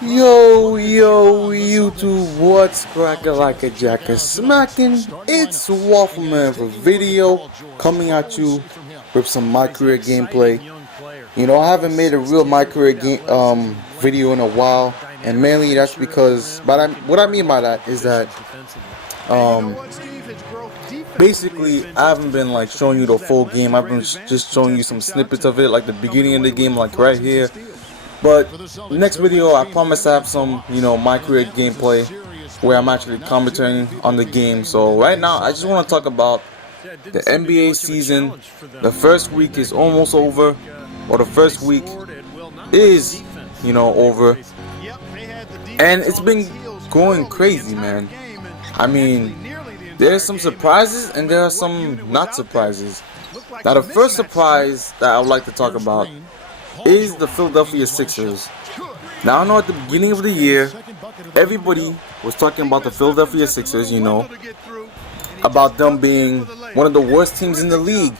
Yo, YouTube, what's cracking like a jacket smacking? It's Waffleman for video coming at you with some MyCareer gameplay. I haven't made a real MyCareer game video in a while, and mainly that's because, what I mean by that is that um basically I haven't been like showing you the full game. I've been just showing you some snippets of it, like the beginning of the game, like right here. But next video, I promise I have some, MyCareer gameplay where I'm actually commenting on the game. So right now, I just want to talk about the NBA season. The first week is almost over, or the first week is, over, and it's been going crazy, man. I mean, there's some surprises and there are some not surprises. Now, the first surprise that I would like to talk about is the Philadelphia Sixers. Now, I know at the beginning of the year, everybody was talking about the Philadelphia Sixers, about them being one of the worst teams in the league.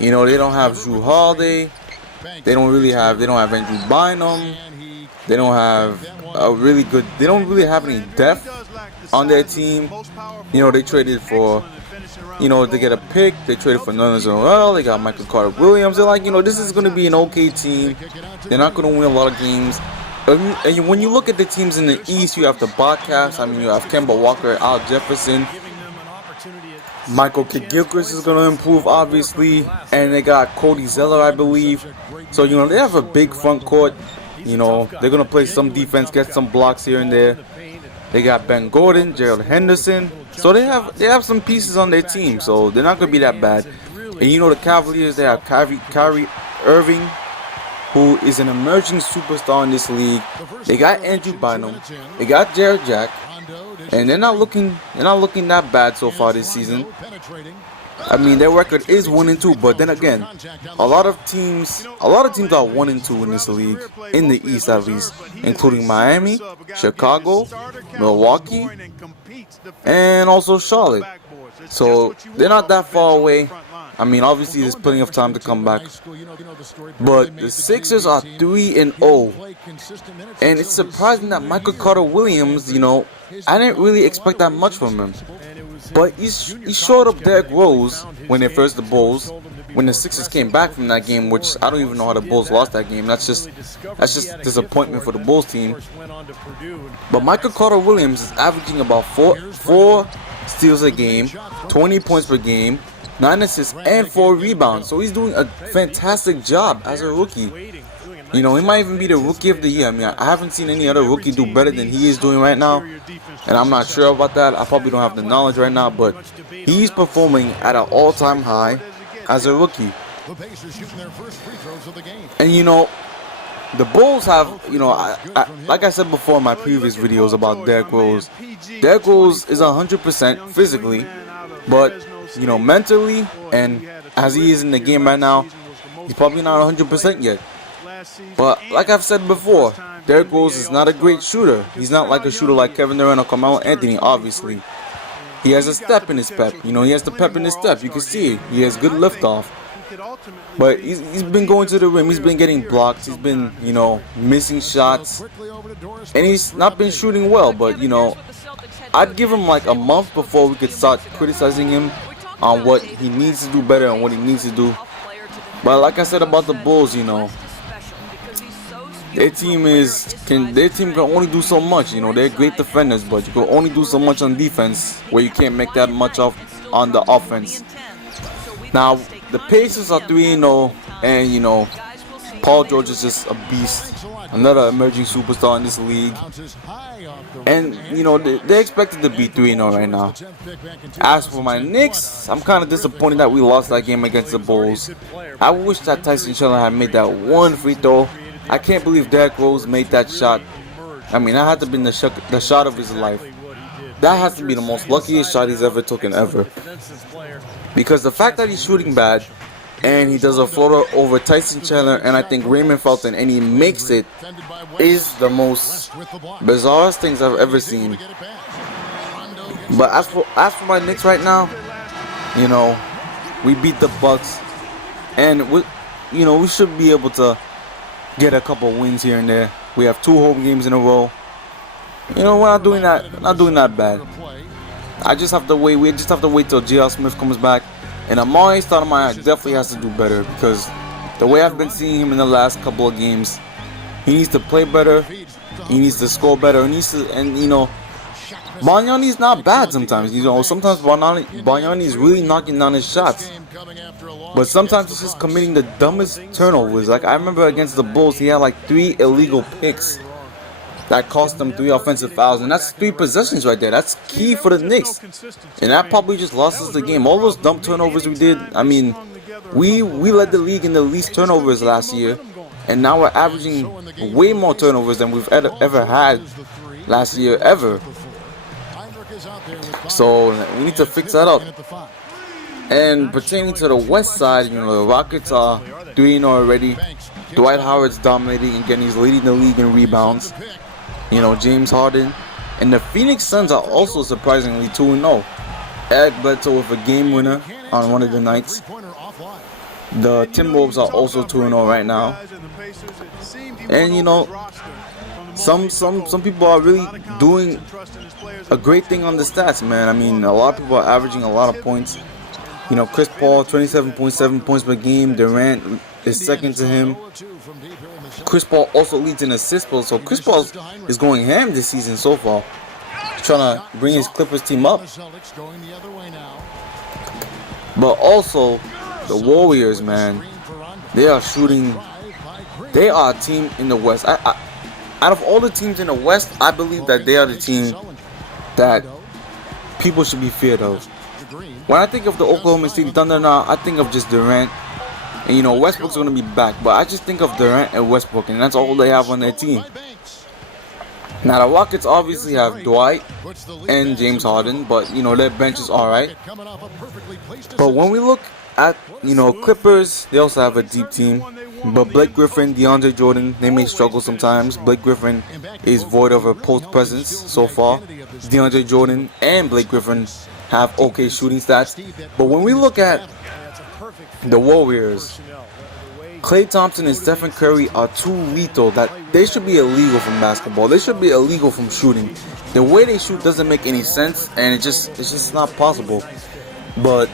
They don't have Drew Holiday, they don't have Andrew Bynum, they don't have they don't really have any depth on their team. They traded for, to get a pick. They traded for Nerlens Noel. They got Michael Carter Williams. They're like, this is going to be an okay team. They're not going to win a lot of games. And when you look at the teams in the East, you have the Bobcats. You have Kemba Walker, Al Jefferson. Michael Kidd-Gilchrist is going to improve, obviously. And they got Cody Zeller, I believe. So, they have a big front court. They're going to play some defense, get some blocks here and there. They got Ben Gordon, Gerald Henderson. So they have some pieces on their team. So they're not going to be that bad. And the Cavaliers, they have Kyrie Irving, who is an emerging superstar in this league. They got Andrew Bynum. They got Jared Jack. And they're not looking that bad so far this season. Their record is 1-2, but then again, a lot of teams are 1-2 in this league, in the East at least, including Miami, Chicago, Milwaukee, and also Charlotte. So they're not that far away. Obviously there's plenty of time to come back. But the Sixers are 3-0, and it's surprising that Michael Carter Williams, I didn't really expect that much from him. But he showed up Derrick Rose when they first the Bulls, when the Sixers came back from that game, which I don't even know how the Bulls lost that game. That's just disappointment for the Bulls team. But Michael Carter Williams is averaging about four steals a game, 20 points per game, 9 assists, and 4 rebounds. So he's doing a fantastic job as a rookie. He might even be the rookie of the year. I haven't seen any other rookie do better than he is doing right now. And I'm not sure about that. I probably don't have the knowledge right now. But he's performing at an all-time high as a rookie. And, the Bulls have, like I said before in my previous videos about Derrick Rose. Derrick Rose is 100% physically. But, mentally, and as he is in the game right now, he's probably not 100% yet. But like I've said before, Derrick Rose is not a great shooter. He's not like a shooter like Kevin Durant or Carmelo Anthony, obviously. He has a step in his pep. He has the pep in his step. You can see it. He has good liftoff. But he's been going to the rim. He's been getting blocked. He's been, missing shots. And he's not been shooting well. But, I'd give him like a month before we could start criticizing him on what he needs to do better and what he needs to do. But like I said about the Bulls, their team can only do so much. They're great defenders, but you can only do so much on defense where you can't make that much of on the offense. Now the Pacers are 3-0, and Paul George is just a beast, another emerging superstar in this league. And they're expected to be 3-0 right now. As for my Knicks, I'm kind of disappointed that we lost that game against the Bulls. I wish that Tyson Chandler had made that one free throw. I can't believe Derrick Rose made that shot. That had to be the shot of his life. That has to be the most luckiest shot he's ever taken ever. Because the fact that he's shooting bad, and he does a floater over Tyson Chandler and I think Raymond Felton, and he makes it, is the most bizarrest things I've ever seen. But as for my Knicks right now, we beat the Bucks, and we should be able to get a couple wins here and there. We have 2 home games in a row. You know, we're not doing that bad. I just have to wait. We just have to wait till J.R. Smith comes back. And Amari Stoudemire definitely has to do better, because the way I've been seeing him in the last couple of games, he needs to play better. He needs to score better. He needs to, and you know, Bargnani's not bad sometimes. You know, sometimes Bargnani is really knocking down his shots. But sometimes he's just committing the dumbest turnovers. Like, I remember against the Bulls, he had like 3 illegal picks that cost them 3 offensive fouls, and that's 3 possessions right there. That's key for the Knicks, and that probably just lost us the game. All those dumb turnovers we did. I mean, we led the league in the least turnovers last year, and now we're averaging way more turnovers than we've ever had last year ever. So we need to fix that up. And pertaining to the West side, you know, the Rockets are 3-0 already. Dwight Howard's dominating again. He's leading the league in rebounds. You know, James Harden. And the Phoenix Suns are also surprisingly 2-0. Eric Bledsoe with a game winner on one of the nights. The Timberwolves are also 2-0 right now. And you know, some people are really doing a great thing on the stats, man. I mean, a lot of people are averaging a lot of points. You know, Chris Paul, 27.7 points per game. Durant is second to him. Chris Paul also leads in assists, so Chris Paul is going ham this season so far. He's trying to bring his Clippers team up. But also, the Warriors, man, they are shooting. They are a team in the West. Out of all the teams in the West, I believe that they are the team that people should be feared of. When I think of the Oklahoma City Thunder now, I think of just Durant. And you know, Westbrook's going to be back. But I just think of Durant and Westbrook, and that's all they have on their team. Now, the Rockets obviously have Dwight and James Harden, but, you know, their bench is alright. But when we look at, you know, Clippers, they also have a deep team. But Blake Griffin, DeAndre Jordan, they may struggle sometimes. Blake Griffin is void of a post presence so far. DeAndre Jordan and Blake Griffin have okay shooting stats. But when we look at the Warriors, Klay Thompson and Stephen Curry are too lethal that they should be illegal from basketball. They should be illegal from shooting. The way they shoot doesn't make any sense, and it's just not possible. But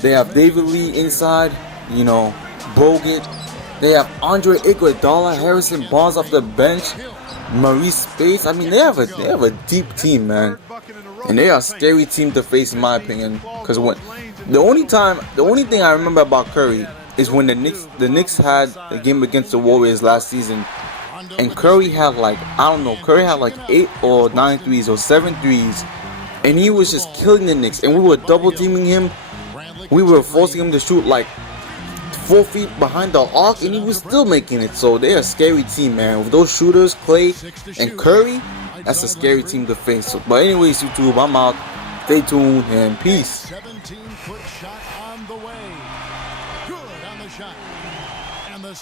they have David Lee inside, you know, Bogut. They have Andre Iguodala, Harrison Barnes off the bench, Maurice Space. I mean, they have a deep team, man, and they are a scary team to face, in my opinion. Because when the only thing I remember about Curry is when the Knicks had a game against the Warriors last season, and Curry had like, I don't know, Curry had like 8 or 9 threes or 7 threes, and he was just killing the Knicks, and we were double teaming him. We were forcing him to shoot like 4 feet behind the arc, and he was still making it. So they're a scary team, man. With those shooters, Klay and Curry, that's a scary team to face. So, but anyways, YouTube, I'm out. Stay tuned and peace. 17-foot shot on the way. Good on the shot. And the